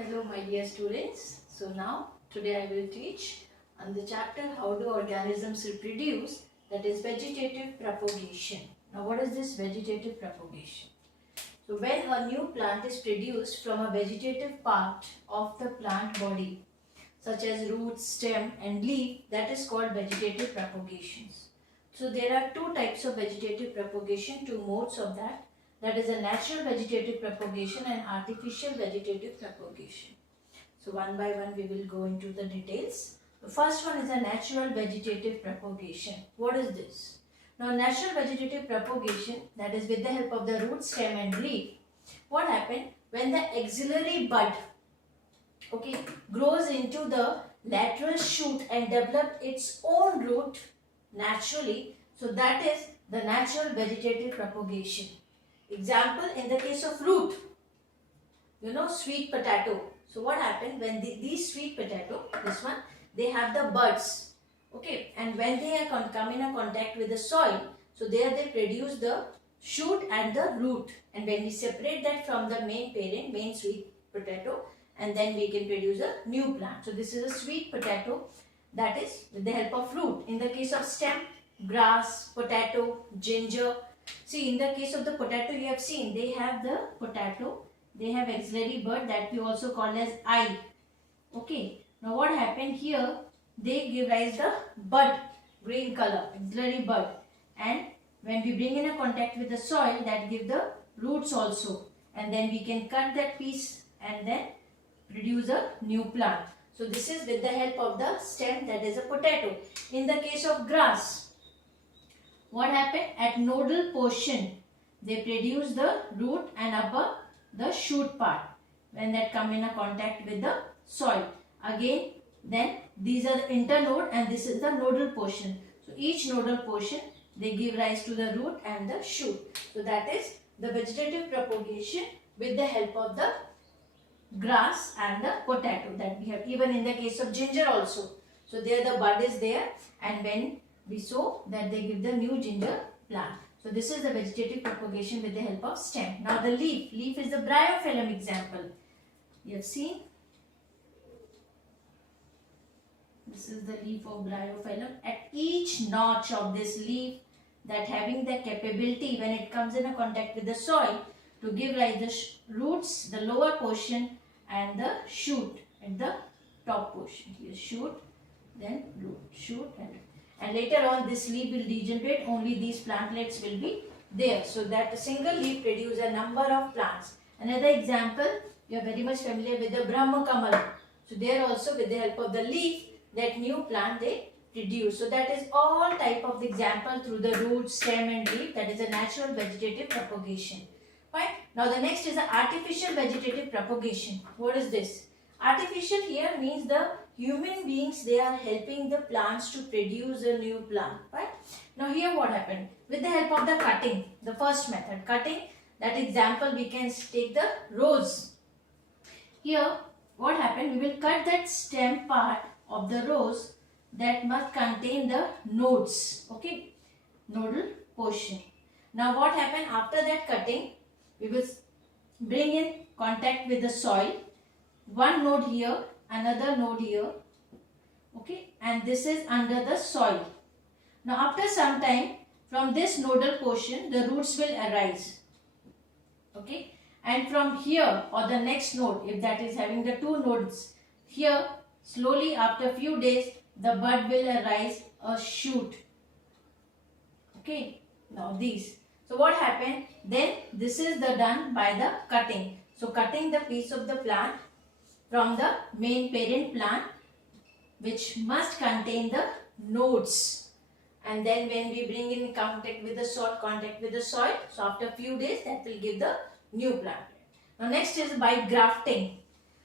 Hello my dear students. So now today I will teach on the chapter how do organisms reproduce, that is vegetative propagation. Now what is this vegetative propagation? So when a new plant is produced from a vegetative part of the plant body such as root, stem and leaf, that is called vegetative propagations. So there are two types of vegetative propagation, two modes of that. That is a natural vegetative propagation and artificial vegetative propagation. So one by one we will go into the details. The first one is a natural vegetative propagation. What is this? Now natural vegetative propagation, that is with the help of the root, stem and leaf. What happened when the axillary bud grows into the lateral shoot and develop its own root naturally. So that is the natural vegetative propagation. Example, in the case of root, sweet potato. So what happened when these sweet potato, this one, they have the buds, and when they come in a contact with the soil, so there they produce the shoot and the root, and when we separate that from the main parent, main sweet potato, and then we can produce a new plant. So this is a sweet potato, that is with the help of root. In the case of stem, grass, potato, ginger. See, in the case of the potato, you have seen they have the potato, they have axillary bud that we also call as eye. Now what happened here? They give rise the bud, green color, axillary bud, and when we bring in a contact with the soil, that give the roots also, and then we can cut that piece and then produce a new plant. So this is with the help of the stem, that is a potato. In the case of grass, what happened? At nodal portion, they produce the root and upper the shoot part when that come in a contact with the soil. Again, then these are the internode and this is the nodal portion. So each nodal portion, they give rise to the root and the shoot. So that is the vegetative propagation with the help of the grass and the potato that we have. Even in the case of ginger also. So there the bud is there, and when we sow that, they give the new ginger plant. So this is the vegetative propagation with the help of stem. Now the leaf. Leaf is the bryophyllum example. You have seen. This is the leaf of bryophyllum. At each notch of this leaf, that having the capability when it comes in a contact with the soil to give rise the roots, the lower portion, and the shoot at the top portion. Here shoot, then root, shoot and later on this leaf will degenerate, only these plantlets will be there. So that a single leaf produces a number of plants. Another example, you are very much familiar with the Brahma Kamal. So there also with the help of the leaf, that new plant they produce. So that is all type of the example through the root, stem and leaf. That is a natural vegetative propagation. Fine. Now the next is the artificial vegetative propagation. What is this? Artificial here means the human beings, they are helping the plants to produce a new plant. Right? Now here what happened? With the help of the cutting, the first method, cutting, that example we can take the rose. Here what happened? We will cut that stem part of the rose that must contain the nodes. Nodal portion. Now what happened after that cutting? We will bring in contact with the soil. One node here, another node here. And this is under the soil. Now after some time, from this nodal portion, the roots will arise. And from here or the next node, if that is having the two nodes, here slowly after few days, the bud will arise a shoot. Now these. So what happened? Then this is done by the cutting. So cutting the piece of the plant from the main parent plant, which must contain the nodes. And then when we bring in contact with the soil, so after few days that will give the new plant. Now next is by grafting.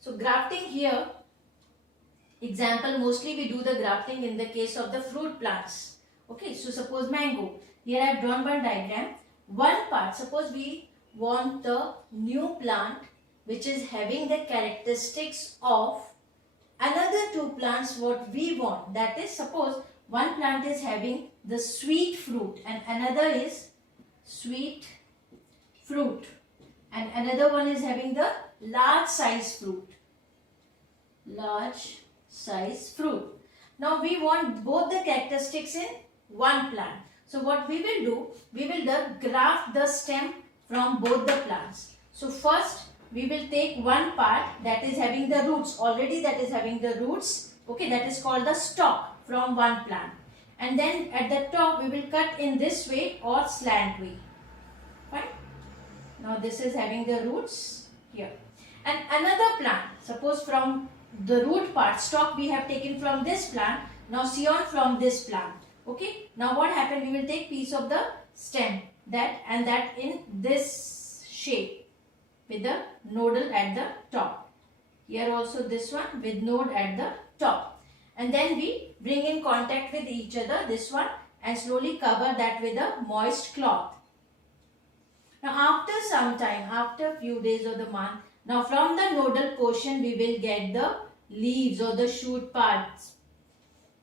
So grafting here, example, mostly we do the grafting in the case of the fruit plants. So suppose mango. Here I have drawn one diagram. One part, suppose we want the new plant which is having the characteristics of another two plants what we want. That is, suppose one plant is having the sweet fruit and another is sweet fruit, and another one is having the large size fruit. large size fruit. Now we want both the characteristics in one plant. So what we will do, we will graft the stem from both the plants. So first we will take one part that is having the roots, already that is having the roots, okay, that is called the stalk from one plant. And then at the top we will cut in this way or slant way. Fine. Now this is having the roots here. And another plant, suppose from the root part, stalk we have taken from this plant, now scion from this plant. Okay. Now what happened, we will take piece of the stem that in this shape with the nodal at the top. Here also this one with node at the top. And then we bring in contact with each other, this one, and slowly cover that with a moist cloth. Now after some time, after few days or the month, now from the nodal portion we will get the leaves or the shoot parts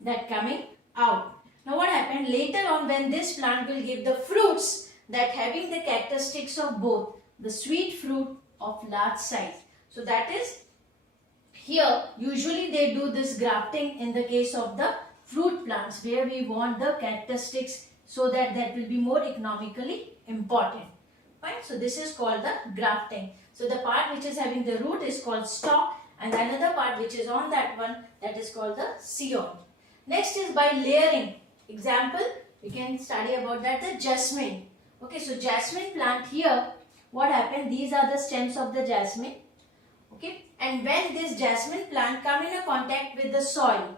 that coming out. Now what happened, later on when this plant will give the fruits that having the characteristics of both, the sweet fruit of large size. So that is, here usually they do this grafting in the case of the fruit plants where we want the characteristics so that will be more economically important. Fine. So this is called the grafting. So the part which is having the root is called stalk, and another part which is on that one, that is called the scion. Next is by layering. Example, we can study about that, the jasmine. Okay, so jasmine plant here, what happened, these are the stems of the jasmine. Okay, and when this jasmine plant come in a contact with the soil,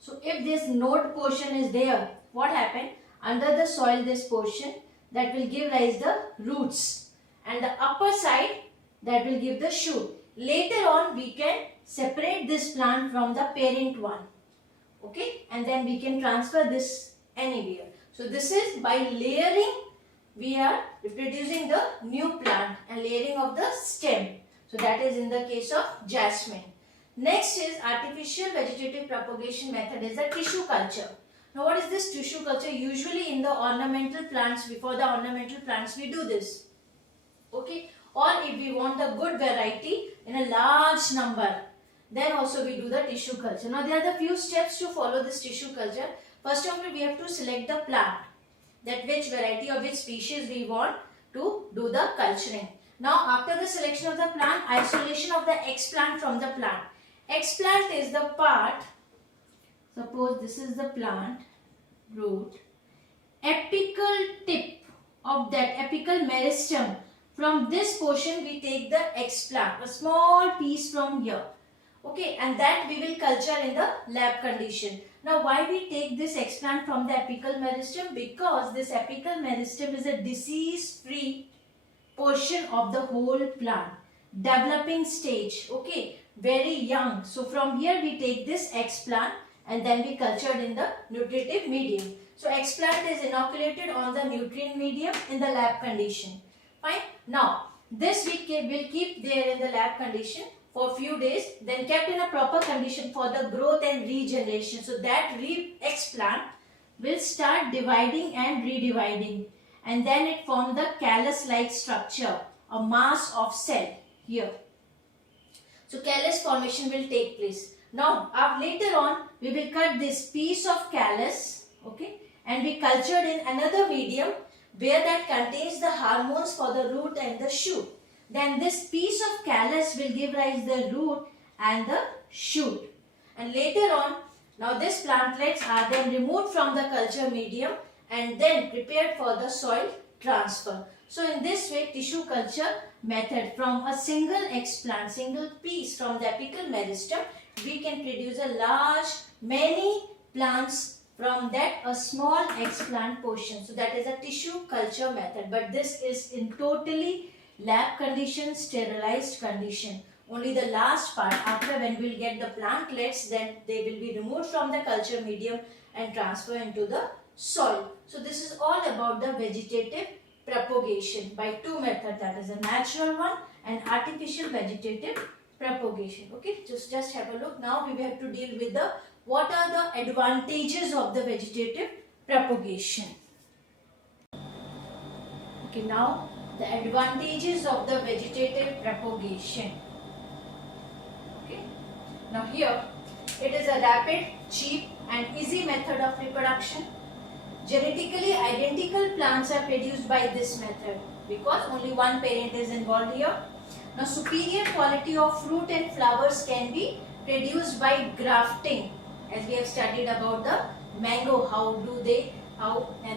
so if this node portion is there, what happened, under the soil this portion that will give rise the roots, and the upper side that will give the shoot. Later on we can separate this plant from the parent one. Okay, and then we can transfer this anywhere. So this is by layering we are reproducing the new plant and layering of the stem. So that is in the case of jasmine. Next is artificial vegetative propagation method is the tissue culture. Now what is this tissue culture? Usually in the ornamental plants, before the ornamental plants we do this. Okay, or if we want a good variety in a large number, then also we do the tissue culture. Now there are the few steps to follow this tissue culture. First of all, we have to select the plant, that which variety or which species we want to do the culturing. Now after the selection of the plant, isolation of the explant from the plant. Explant is the part, suppose this is the plant, root, apical tip of that apical meristem. From this portion we take the explant, a small piece from here. Okay, and that we will culture in the lab condition. Now why we take this explant from the apical meristem? Because this apical meristem is a disease-free portion of the whole plant, developing stage, okay, very young. So from here we take this explant and then we cultured in the nutritive medium. So explant is inoculated on the nutrient medium in the lab condition. Fine. Now this we will keep there in the lab condition for a few days, then kept in a proper condition for the growth and regeneration. So that explant will start dividing and redividing, and then it forms the callus-like structure, a mass of cell here. So callus formation will take place. Now later on we will cut this piece of callus, okay, and we cultured in another medium where that contains the hormones for the root and the shoot. Then this piece of callus will give rise the root and the shoot. And later on, now these plantlets are then removed from the culture medium and then prepared for the soil transfer. So in this way, tissue culture method, from a single explant, single piece from the apical meristem, we can produce a large, many plants from that a small explant portion. So that is a tissue culture method, but this is in totally lab condition, sterilized condition. Only the last part, after when we will get the plantlets, then they will be removed from the culture medium and transfer into the soil. So this is all about the vegetative propagation by two methods, that is a natural one and artificial vegetative propagation. Okay, just have a look. Now we have to deal with the what are the advantages of the vegetative propagation. Okay, now the advantages of the vegetative propagation. Okay, Now here, it is a rapid, cheap and easy method of reproduction. Genetically identical plants are produced by this method because only one parent is involved here. Now superior quality of fruit and flowers can be produced by grafting, as we have studied about the mango, how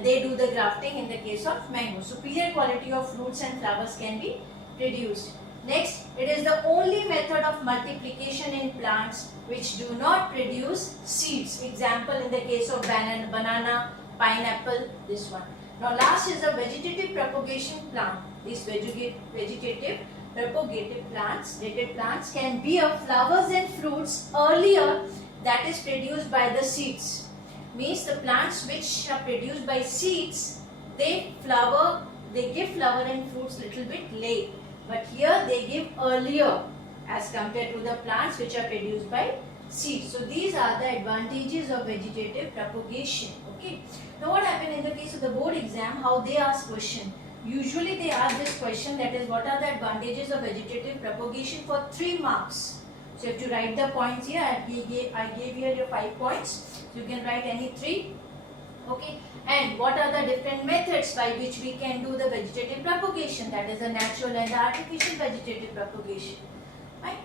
they do the grafting in the case of mango. Superior quality of fruits and flowers can be produced. Next, it is the only method of multiplication in plants which do not produce seeds. Example, in the case of banana, pineapple, this one. Now last is the vegetative propagation plant. These vegetative propagated plants, dated plants can bear flowers and fruits earlier, that is produced by the seeds. Means the plants which are produced by seeds, they give flower and fruits little bit late. But here they give earlier as compared to the plants which are produced by seeds. So these are the advantages of vegetative propagation. Okay. Now what happened in the case of the board exam, how they ask question. Usually they ask this question, that is, what are the advantages of vegetative propagation, for 3 marks. So you have to write the points here. I gave here your 5 points. You can write any 3. Okay. And what are the different methods by which we can do the vegetative propagation, that is the natural and the artificial vegetative propagation. Right.